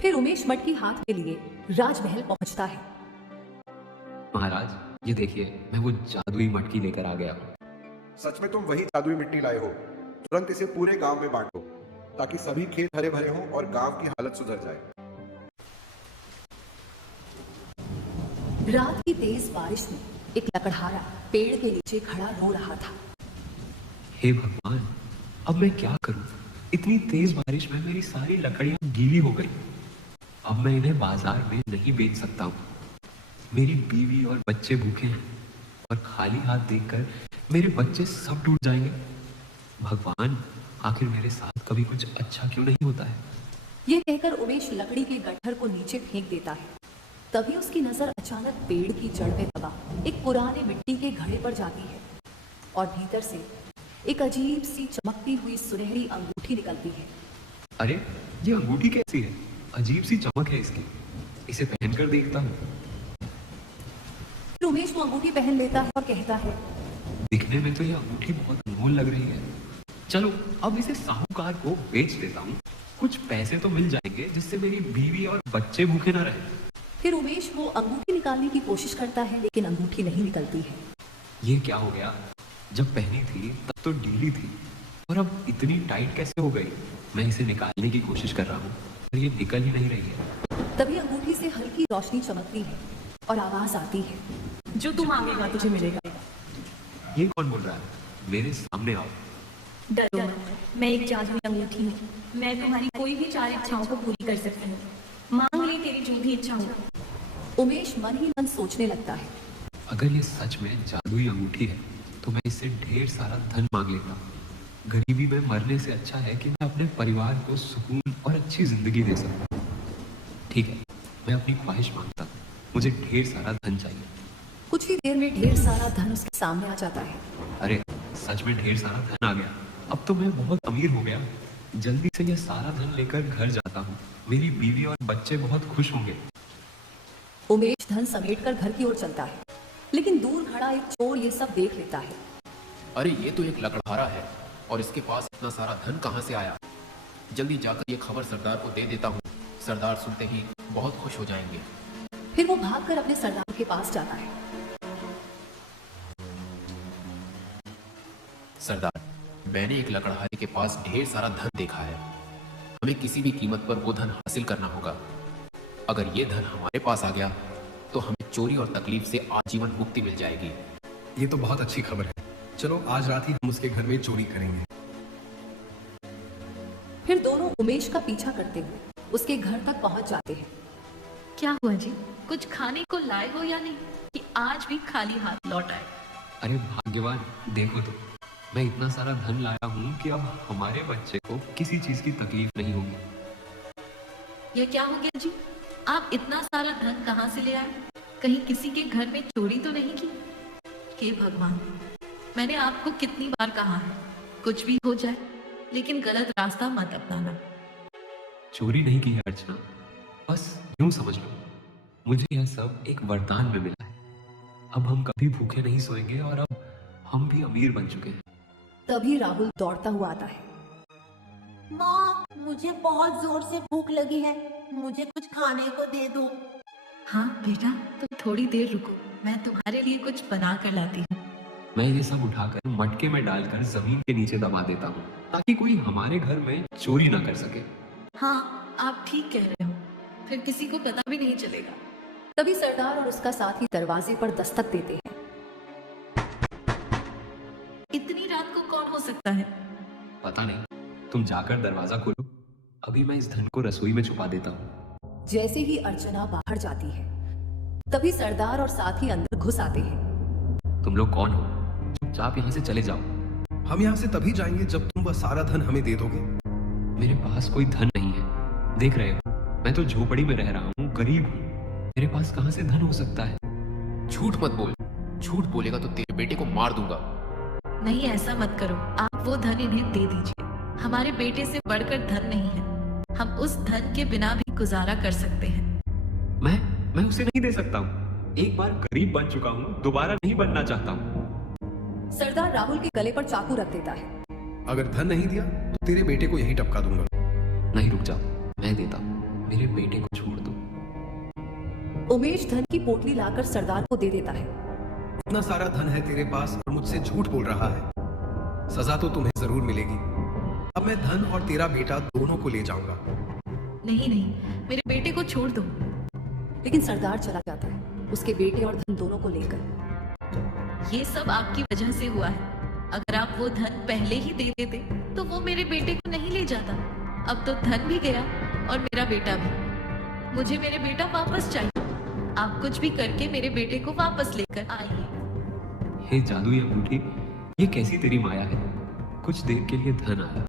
फिर उमेश मटकी हाथ में लिए राजमहल पहुंचता है। महाराज, ये देखिए, मैं वो जादुई मटकी लेकर आ गया हूँ। सच में तुम वही जादुई मिट्टी लाए हो? तुरंत इसे पूरे गांव में बांटो ताकि सभी खेत हरे भरे हों और गांव की हालत सुधर जाए। रात की तेज बारिश में एक लकड़हारा पेड़ के नीचे खड़ा रो रहा था। हे भगवान, अब मैं क्या करूं? इतनी तेज बारिश में मेरी सारी लकड़ियां गीली हो गई। अब मैं इन्हें बाजार में नहीं बेच सकता हूँ। मेरी बीवी और बच्चे भूखे हैं और खाली हाथ देखकर मेरे बच्चे सब टूट जाएंगे। भगवान, आखिर मेरे साथ कभी कुछ अच्छा क्यों नहीं होता है? ये कहकर उमेश लकड़ी के गट्ठर को नीचे फेंक देता है। तभी उसकी नजर अचानक पेड़ की जड़ में दबा एक पुराने मिट्टी के घड़े पर जाती है और भीतर से एक अजीब सी चमकती हुई सुनहरी अंगूठी निकलती है। अरे, ये अंगूठी कैसी है? अजीब सी चमक है इसकी। इसे पहनकर देखता हूँ। फिर उमेश वो अंगूठी पहन लेता है और कहता है, दिखने में तो ये अंगूठी बहुत अनमोल लग रही है। चलो, अब इसे साहूकार को बेच देता हूँ। कुछ पैसे तो मिल जाएंगे जिससे मेरी बीवी और बच्चे भूखे ना रहे। फिर उमेश वो अंगूठी निकालने की कोशिश करता है लेकिन अंगूठी नहीं निकलती है। ये क्या हो गया? जब पहनी थी तब तो ढीली थी और अब इतनी टाइट कैसे हो गई? मैं इसे निकालने की कोशिश कर रहा हूँ पर ये निकल ही नहीं रही है। तभी अंगूठी से हल्की रोशनी चमकती है और आवाज आती है, जो तू मांगेगा तुझे मिलेगा। ये कौन बोल रहा है? मेरे सामने आओ। डरो मत, मैं एक जादुई अंगूठी हूँ। मैं तुम्हारी कोई भी 4 इच्छाओं को पूरी कर सकती हूँ। मांग ले तेरी जो भी इच्छा हो। उमेश मन ही मन सोचने लगता है, अगर ये सच में जादुई अंगूठी है तो मैं इससे ढेर सारा धन मांग लेता। गरीबी में मरने से अच्छा है कि मैं अपने परिवार को सुकून और अच्छी जिंदगी दे सकूं। ठीक है, मैं अपनी ख्वाहिश मांगता हूँ। मुझे ढेर सारा धन चाहिए। कुछ ही देर में ढेर सारा धन उसके सामने आ जाता है। अरे, सच में ढेर सारा धन आ गया। अब तो मैं बहुत अमीर हो गया। जल्दी से यह सारा धन लेकर घर जाता हूँ। मेरी बीवी और बच्चे बहुत खुश होंगे। उमेश धन समेटकर घर की ओर चलता है लेकिन दूर खड़ा एक चोर ये सब देख लेता है। अरे, ये तो एक लकड़हारा है और इसके पास इतना सारा धन कहाँ से आया? जल्दी जाकर ये खबर सरदार को दे देता हूँ। सरदार सुनते ही बहुत खुश हो जाएंगे। फिर वो भागकर अपने सरदार के पास जाता है। सरदार, मैंने एक लकड़हारे के पास ढेर सारा धन देखा है। हमें किसी भी कीमत पर वो धन हासिल करना होगा। अगर ये धन हमारे पास आ गया तो हमें चोरी और तकलीफ से आजीवन मुक्ति मिल जाएगी। ये तो बहुत अच्छी खबर है। चलो, आज रात ही हम उसके घर में चोरी करेंगे। फिर दोनों उमेश का पीछा करते हुए उसके घर तक पहुंच जाते हैं। क्या हुआ जी? कुछ खाने को लाए हो या नहीं कि आज भी खाली हाथ लौट आए? अरे भाग्यवान, देखो तो, मैं इतना सारा धन लाया हूँ कि अब हमारे बच्चे को किसी चीज की तकलीफ नहीं होगी। ये क्या हो गया जी? आप इतना सारा धन कहाँ से ले आए? कहीं किसी के घर में चोरी तो नहीं की? हे भगवान, मैंने आपको कितनी बार कहा है, कुछ भी हो जाए लेकिन गलत रास्ता मत अपनाना। चोरी नहीं की है अर्चना, बस यूं समझ लो, मुझे यह सब एक वरदान में मिला है। अब हम कभी भूखे नहीं सोएंगे और अब हम भी अमीर बन चुके हैं। तभी राहुल दौड़ता हुआ आता है। माँ, मुझे बहुत जोर से भूख लगी है, मुझे कुछ खाने को दे दो। हाँ बेटा, तुम थोड़ी देर रुको, मैं तुम्हारे लिए कुछ बना कर लाती हूँ। मैं ये सब उठाकर मटके में डालकर जमीन के नीचे दबा देता हूँ ताकि कोई हमारे घर में चोरी ना कर सके। हाँ, आप ठीक कह रहे हो, फिर किसी को पता भी नहीं चलेगा। तभी सरदार और उसका साथी दरवाजे पर दस्तक देते हैं। इतनी रात को कौन हो सकता है? पता नहीं, तुम जाकर दरवाजा खोलो। अभी मैं इस धन को रसोई में छुपा देता हूँ। जैसे ही अर्चना बाहर जाती है तभी सरदार और साथी अंदर घुस आते हैं। तुम लोग कौन हो? चुपचाप यहाँ से चले जाओ। हम यहाँ से तभी जाएंगे जब तुम वह सारा धन हमें दे दोगे। मेरे पास कोई धन नहीं है, देख रहे हो, मैं तो झोपड़ी में रह रहा हूँ, गरीब हूँ। मेरे पास कहाँ से धन हो सकता है? झूठ मत बोल। झूठ बोलेगा तो तेरे बेटे को मार दूंगा। नहीं, ऐसा मत करो, आप वो धन इन्हें दे दीजिए। हमारे बेटे से बढ़कर धन नहीं है, हम उस धन के बिना भी गुजारा कर सकते हैं। मैं उसे नहीं दे सकता हूँ। एक बार गरीब बन चुका हूँ, दोबारा नहीं बनना चाहता हूँ। सरदार राहुल के गले पर चाकू रख देता है। अगर धन नहीं दिया तो तेरे बेटे को यहीं टपका दूंगा। नहीं, रुक जाओ, मैं देता हूँ। मेरे बेटे को छोड़ दो। उमेश धन की पोटली लाकर सरदार को दे देता है। इतना सारा धन है तेरे पास और मुझसे झूठ बोल रहा है, सजा तो तुम्हें जरूर मिलेगी। अब मैं धन और तेरा बेटा दोनों को ले जाऊंगा। नहीं नहीं, मेरे बेटे को छोड़ दो। लेकिन सरदार चला जाता है उसके बेटे और धन दोनों को लेकर। ये सब आपकी वजह से हुआ है। अगर आप वो धन पहले ही दे देते तो वो मेरे बेटे को नहीं ले जाता। अब तो धन भी गया और मेरा बेटा भी। मुझे मेरे बेटा वापस चाहिए। आप कुछ भी करके मेरे बेटे को वापस लेकर आइए। हे जादुई अंगूठी, ये कैसी तेरी माया है। कुछ देर के लिए धन आया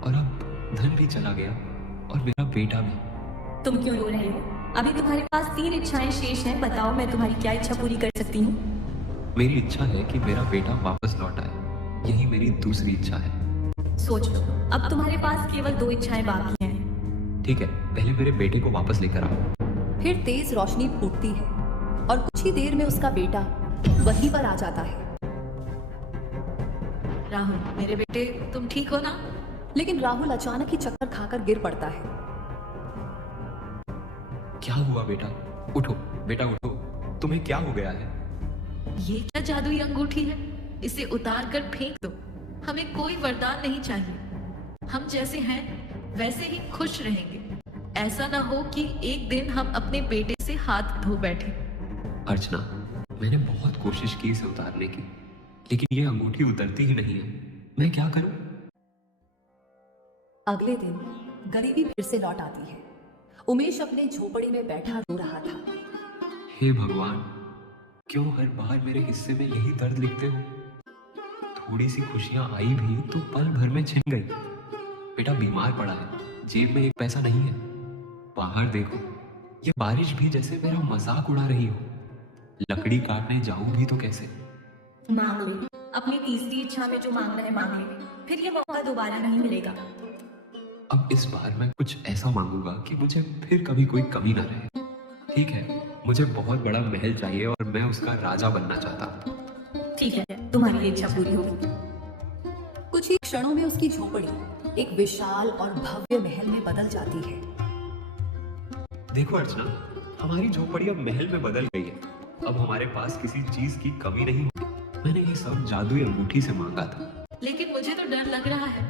और अब धन भी चला गया और मेरा बेटा भी। तुम क्यों रो रहे हो? अभी तुम्हारे पास 3 इच्छाएं शेष हैं। बताओ मैं तुम्हारी क्या इच्छा पूरी कर सकती हूँ? मेरी इच्छा है कि मेरा बेटा वापस लौट आए। यही मेरी दूसरी इच्छा है। सोच लो, अब तुम्हारे पास केवल 2 इच्छाएं बाकी हैं। ठीक है, पहले मेरे बेटे को वापस लेकर आओ। फिर तेज रोशनी फूटती है और कुछ ही देर में उसका बेटा वहीं पर आ जाता है। राहुल, मेरे बेटे, तुम ठीक हो ना? लेकिन राहुल अचानक ही चक्कर खाकर गिर पड़ता है। क्या हुआ बेटा? उठो बेटा उठो, तुम्हें क्या हो गया है? ये क्या जादुई अंगूठी है? इसे उतार कर फेंक दो। हमें कोई वरदान नहीं चाहिए। हम जैसे हैं वैसे ही खुश रहेंगे। ऐसा ना हो कि एक दिन हम अपने बेटे से हाथ धो बैठे। अर्चना, मैंने बहुत कोशिश की इसे उतारने की, लेकिन ये अंगूठी उतरती ही नहीं है। मैं क्या करूं? अगले दिन गरीबी फिर से लौट आती है। उमेश अपने झोपड़ी में बैठा रो रहा था। हे भगवान, क्यों हर बार मेरे हिस्से में यही दर्द लिखते हो? थोड़ी सी खुशियां आई भी तो पल भर में छिन गई। बेटा बीमार पड़ा है, जेब में 1 पैसा नहीं है। बाहर देखो, ये बारिश भी जैसे मेरा मजाक उड़ा रही हो। लकड़ी काटने जाऊं भी तो कैसे? मांग ले, अपनी तीसरी इच्छा में जो मांगना है मांग ले, फिर ये मौका दोबारा नहीं मिलेगा। अब इस बार मैं कुछ ऐसा मांगूंगा कि मुझे फिर कभी कोई कमी ना रहे। ठीक है, मुझे बहुत बड़ा महल चाहिए और मैं उसका राजा बनना चाहता हूँ। ठीक है, तुम्हारी इच्छा पूरी होगी। कुछ ही क्षणों में उसकी झोपड़ी एक विशाल और भव्य महल में बदल जाती है। देखो अर्चना, हमारी झोपड़ी अब महल में बदल गई है। अब हमारे पास किसी चीज की कमी नहीं होगी। मैंने ये सब जादुई अंगूठी से मांगा था। लेकिन मुझे तो डर लग रहा है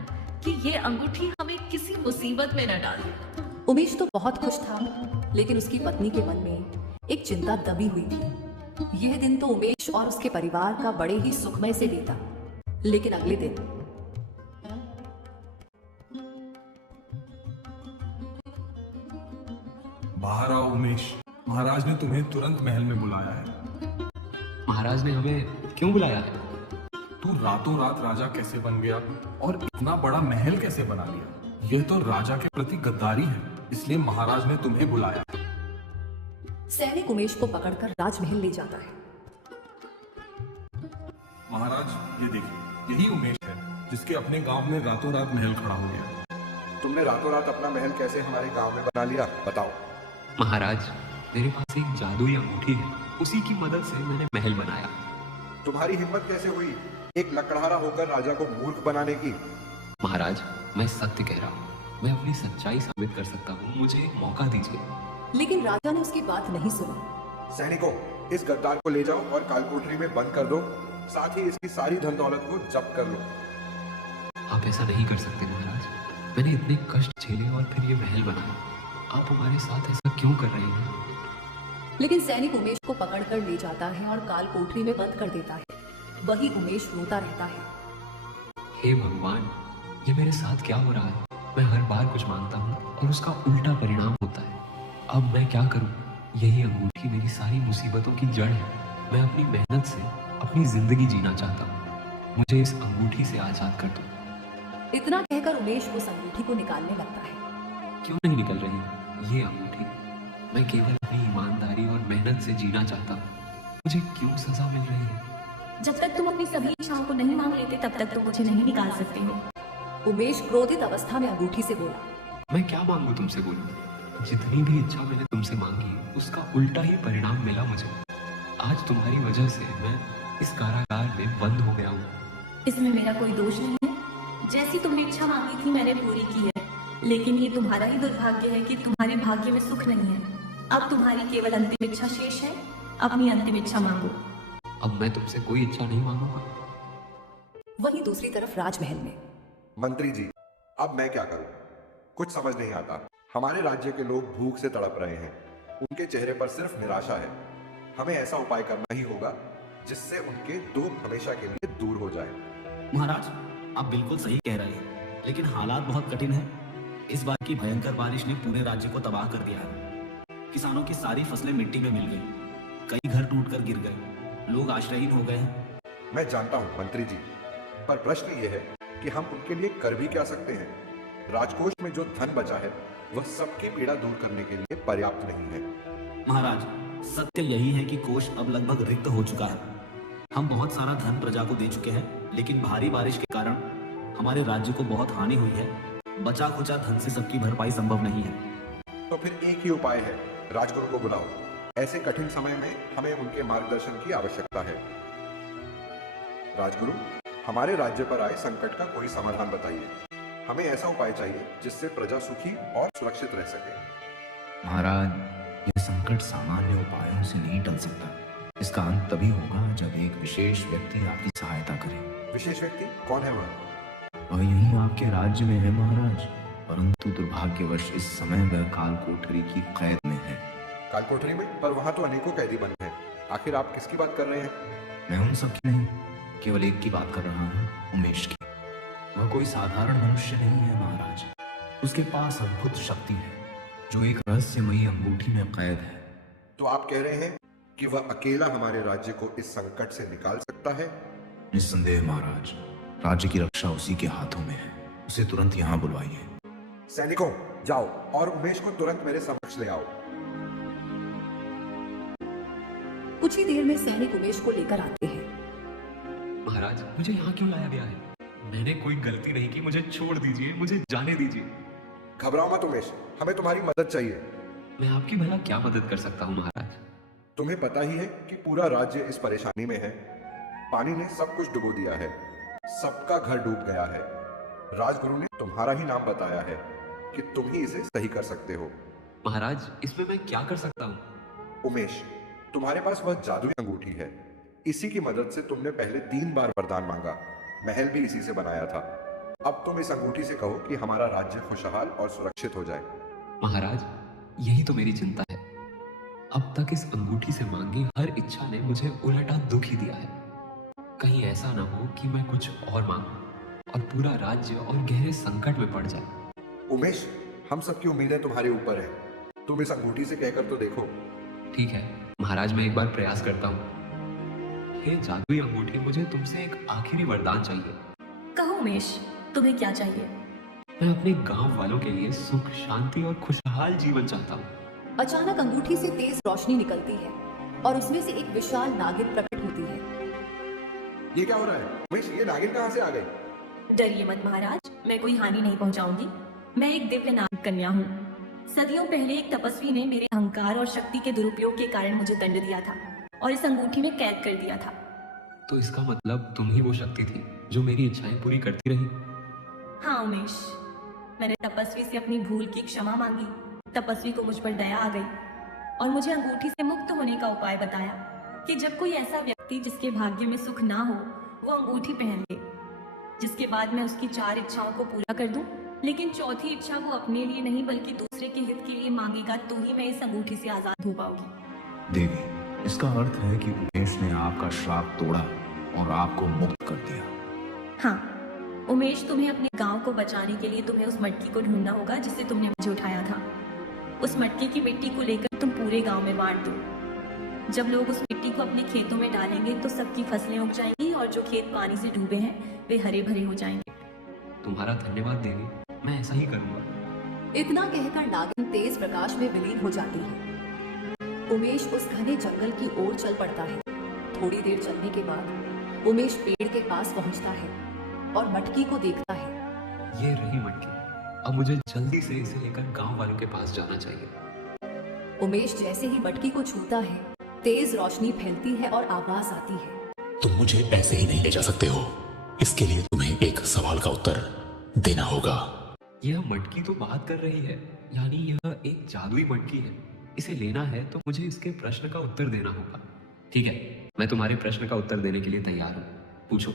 कि ये अंगूठी हमें किसी मुसीबत में न डाल दे। उमेश तो बहुत खुश था, लेकिन उसकी पत्नी के मन में एक चिंता दबी हुई थी। यह दिन तो उमेश और उसके परिवार का बड़े ही सुखमय से बीता। लेकिन अगले दिन बाहर आओ उमेश, महाराज ने तुम्हें तुरंत महल में बुलाया है। महाराज ने हमें क्यों बुलाया है? तू रातों रात राजा कैसे बन गया और इतना बड़ा महल कैसे बना लिया? यह तो राजा के प्रति गद्दारी है, इसलिए महाराज ने तुम्हें बुलाया है। सैनिक उमेश को पकड़कर राजमहल ले जाता है। महाराज ये देखिए, यही उमेश है जिसके अपने गांव में रातों रात महल खड़ा हो गया। तुमने रातों रात अपना महल कैसे हमारे गांव में बना लिया, बताओ। महाराज, मेरे पास एक जादुई अंगूठी है, उसी की मदद से मैंने महल बनाया। तुम्हारी हिम्मत कैसे हुई एक लकड़हारा होकर राजा को मूर्ख बनाने की? महाराज, मैं सत्य कह रहा हूँ। मैं अपनी सच्चाई साबित कर सकता हूँ, मुझे एक मौका दीजिए। लेकिन राजा ने उसकी बात नहीं सुनी। सैनिकों, इस गद्दार को ले जाओ और कालकोठरी में बंद कर दो। साथ ही इसकी सारी धन दौलत को जब्त कर लो। आप ऐसा नहीं कर सकते महाराज। मैंने इतने कष्ट झेले और फिर ये महल बनाया। आप हमारे साथ ऐसा क्यों कर रहे हैं? लेकिन सैनिक उमेश को पकड़कर ले जाता है और काल कोठरी में बंद कर देता है। वही उमेश रोता रहता है। हे भगवान, ये मेरे साथ क्या हो रहा है? मैं हर बार कुछ मांगता हूँ और उसका उल्टा परिणाम होता है। अब मैं क्या करूँ? यही अंगूठी मेरी सारी मुसीबतों की जड़ है। मैं अपनी मेहनत से अपनी जिंदगी जीना चाहता हूँ। मुझे इस अंगूठी से आजाद कर दो। इतना कहकर उमेश उस अंगूठी को निकालने लगता है। क्यों नहीं निकल रही ये अंगूठी? मैं केवल अपनी ईमानदारी और मेहनत से जीना चाहता हूँ। मुझे क्यों सजा मिल रही है? जब तक तुम अपनी सभी इच्छाओं को नहीं मांग लेते तब तक तुम मुझे नहीं निकाल सकते हो। उमेश क्रोधित अवस्था में अंगूठी से बोला, मैं क्या मांगू तुमसे? बोलो। जितनी भी इच्छा मैंने तुमसे मांगी उसका उल्टा ही परिणाम मिला मुझे। आज तुम्हारी वजह से मैं इस कारागार में बंद हो गया हूँ। इसमें मेरा कोई दोष नहीं है। जैसी तुमने इच्छा मांगी थी मैंने पूरी की है। लेकिन ये तुम्हारा ही दुर्भाग्य है कि तुम्हारे भाग्य में सुख नहीं है। अब तुम्हारी केवल अंतिम इच्छा शेष है। अपनी अंतिम इच्छा मांगो। अब मैं तुमसे कोई इच्छा नहीं मांगूंगा। वहीं दूसरी तरफ राजमहल में मंत्री जी, अब मैं क्या करूं? कुछ समझ नहीं आता। हमारे राज्य के लोग भूख से तड़प रहे हैं। उनके चेहरे पर सिर्फ निराशा है। हमें ऐसा उपाय करना ही होगा जिससे उनके दुख हमेशा के लिए दूर हो जाए। महाराज, आप बिल्कुल सही कह रहे हैं, लेकिन हालात बहुत कठिन हैं। इस बार की भयंकर बारिश ने पूरे राज्य को तबाह कर दिया है। किसानों की सारी फसलें मिट्टी में मिल गई, कई घर टूटकर गिर गए, लोग आश्रयहीन हो गए हैं। मैं जानता हूं मंत्री जी, पर प्रश्न ये है कि हम उनके लिए कर भी क्या सकते हैं? राजकोष में जो धन बचा है वह सबकी पीड़ा दूर करने के लिए पर्याप्त नहीं है। महाराज, सत्य यही है कि कोष अब लगभग रिक्त हो चुका है। हम बहुत सारा धन प्रजा को दे चुके हैं, लेकिन भारी बारिश के कारण हमारे राज्य को बहुत हानि हुई है। बचा खुचा धन से सबकी भरपाई संभव नहीं है। तो फिर एक ही उपाय है, राजगुरु को बुलाओ। ऐसे कठिन समय में हमें उनके मार्गदर्शन की आवश्यकता है। राजगुरु, हमारे राज्य पर आए संकट का कोई समाधान बताइए। हमें ऐसा उपाय चाहिए जिससे प्रजा सुखी और सुरक्षित रह सके। महाराज, यह संकट सामान्य उपायों से नहीं टल सकता। इसका अंत तभी होगा जब एक विशेष व्यक्ति आपकी सहायता करे। विशेष व्यक्ति कौन है वह? वह यही आपके राज्य में है महाराज, परंतु दुर्भाग्यवश इस समय वह काल कोठरी की कैद में है। काल कोठरी में? पर वहां तो अनेकों कैदी बंद हैं। आखिर आप किसकी बात कर रहे हैं? मैं उन सब की नहीं, केवल एक की बात कर रहा हूँ, उमेश की। वह कोई साधारण मनुष्य नहीं है महाराज। उसके पास अद्भुत शक्ति है जो एक रहस्यमयी अंगूठी में कैद है। तो आप कह रहे हैं कि वह अकेला हमारे राज्य को इस संकट से निकाल सकता है? निस्संदेह महाराज, राज्य की रक्षा उसी के हाथों में है। उसे तुरंत यहाँ बुलवाइए। सैनिकों, जाओ और उमेश को तुरंत मेरे समक्ष ले आओ। कुछ ही देर में सैनिक उमेश को लेकर आते हैं। महाराज, मुझे यहाँ क्यों लाया गया है? मैंने कोई गलती नहीं की, मुझे छोड़ दीजिए, मुझे जाने दीजिए। घबराओ मत उमेश, हमें तुम्हारी मदद चाहिए। मैं आपकी भला क्या मदद कर सकता हूँ महाराज? तुम्हें पता ही है कि पूरा राज्य इस परेशानी में है। पानी ने सब कुछ डुबो दिया है, सबका घर डूब गया है। राजगुरु ने तुम्हारा ही नाम बताया है कि तुम ही इसे सही कर सकते हो। महाराज, इसमें मैं क्या कर सकता हूँ? उमेश, तुम्हारे पास वह जादुई अंगूठी है। इसी की मदद से तुमने पहले 3 बार वरदान मांगा, महल भी इसी से बनाया था। अब तुम इस अंगूठी से कहो कि हमारा राज्य खुशहाल और सुरक्षित हो जाए। महाराज, यही तो मेरी चिंता है। अब तक इस अंगूठी से मांगी हर इच्छा ने मुझे उलटा दुख ही दिया है। कहीं ऐसा ना हो कि मैं कुछ और मांगूं और पूरा राज्य और गहरे संकट में पड़ जाए। उमेश, हम सबकी उम्मीदें तुम्हारे ऊपर है। तुम इस अंगूठी से कहकर तो देखो। ठीक है महाराज, मैं एक बार प्रयास करता हूँ। हे जादुई अंगूठी, मुझे तुमसे एक आखिरी वरदान चाहिए। कहो उमेश, तुम्हें क्या चाहिए? मैं अपने गांव वालों के लिए सुख, शांति और खुशहाल जीवन चाहता हूँ। अचानक अंगूठी से तेज रोशनी निकलती है और उसमें से एक विशाल नागिन प्रकट होती है। ये क्या हो रहा है उमेश? ये नागिन कहाँ से आ गई? डरिए मत महाराज, मैं कोई हानि नहीं पहुंचाऊंगी। मैं एक दिव्य नाग कन्या हूँ। सदियों पहले एक तपस्वी ने मेरे अहंकार और शक्ति के दुरुपयोग के कारण मुझे दंड दिया था और इस अंगूठी में कैद कर दिया था। तो इसका मतलब तुम ही वो शक्ति थी जो मेरी इच्छाएं पूरी करती रही। हाँ उमेश, मैंने तपस्वी से अपनी भूल की क्षमा मांगी। तपस्वी को मुझ पर दया आ गई और मुझे अंगूठी से मुक्त होने का उपाय बताया कि जब कोई ऐसा व्यक्ति जिसके भाग्य में सुख ना हो वो अंगूठी पहन ले, जिसके बाद मैं उसकी 4 इच्छाओं को पूरा कर दूं, लेकिन चौथी इच्छा वो अपने लिए नहीं बल्कि दूसरे के हित के लिए मांगेगा, तो ही मैं इस अंगूठी से आजाद हो पाऊंगी। देवी, इसका अर्थ है कि उमेश ने आपका श्राप तोड़ा और आपको मुक्त कर दिया। हाँ उमेश, तुम्हें अपने गांव को बचाने के लिए तुम्हें उस मटकी को ढूंढना होगा जिससे तुमने मुझे उठाया था। उस मटकी की मिट्टी को लेकर तुम पूरे गांव में बांट दो। जब लोग उस मिट्टी को अपने खेतों में डालेंगे तो सबकी फसलें उग जाएंगी और जो खेत पानी से डूबे हैं वे हरे भरे हो जाएंगे। तुम्हारा धन्यवाद देवी, मैं ऐसा ही करूंगा। इतना कहकर नागिन तेज प्रकाश में विलीन हो जाती है। उमेश उस घने जंगल की ओर चल पड़ता है। थोड़ी देर चलने के बाद उमेश पेड़ के पास पहुंचता है और मटकी को देखता है। ये रही मटकी। अब मुझे जल्दी से इसे लेकर गांव वालों के पास जाना चाहिए। उमेश जैसे ही मटकी को छूता है, तेज रोशनी फैलती है और आवाज आती है। तुम मुझे ऐसे ही नहीं ले जा सकते हो। इसके लिए तुम्हें एक सवाल का उत्तर देना होगा। यह मटकी तो बात कर रही है, यानी यह एक जादुई मटकी है। इसे लेना है तो मुझे इसके प्रश्न का उत्तर देना होगा। ठीक है, मैं तुम्हारे प्रश्न का उत्तर देने के लिए तैयार हूँ। पूछो।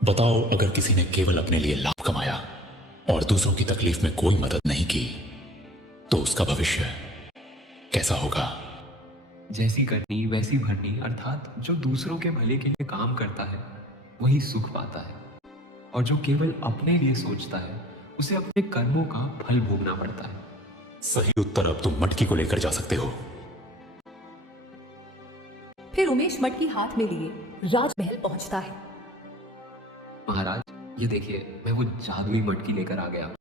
बताओ, अगर किसी ने केवल अपने लिए लाभ कमाया और दूसरों की तकलीफ में कोई मदद नहीं की, तो उसका भविष्य कैसा होगा? जैसी करनी वैसी भरनी, अर्थात जो दूसरों के भले के लिए काम करता है वही सुख पाता है, और जो केवल अपने लिए सोचता है उसे अपने कर्मों का फल भोगना पड़ता है। सही उत्तर। अब तुम मटकी को लेकर जा सकते हो। फिर उमेश मटकी हाथ में लिए राजमहल पहुंचता है। महाराज, ये देखिए, मैं वो जादुई मटकी लेकर आ गया।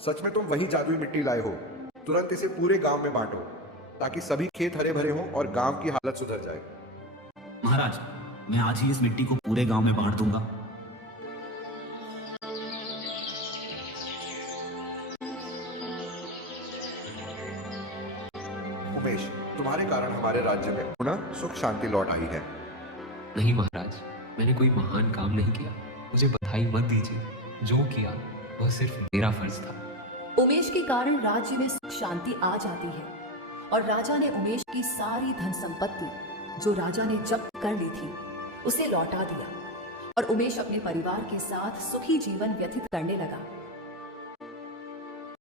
सच में तुम वही जादुई मिट्टी लाए हो? तुरंत इसे पूरे गांव में बांटो ताकि सभी खेत हरे भरे हों और गांव की हालत सुधर जाए। महाराज, मैं आज ही इस मिट्टी को पूरे गांव में बांट दूंगा। उमेश, तुम्हारे कारण हमारे राज्य में पुनः सुख शांति लौट आई है। नहीं महाराज, मैंने कोई महान काम नहीं किया, मुझे बधाई मत दीजिए। जो किया वह सिर्फ मेरा फर्ज था। उमेश के कारण राज्य में सुख शांति आ जाती है और राजा ने उमेश की सारी धन संपत्ति जो राजा ने जब्त कर ली थी उसे लौटा दिया और उमेश अपने परिवार के साथ सुखी जीवन व्यतीत करने लगा।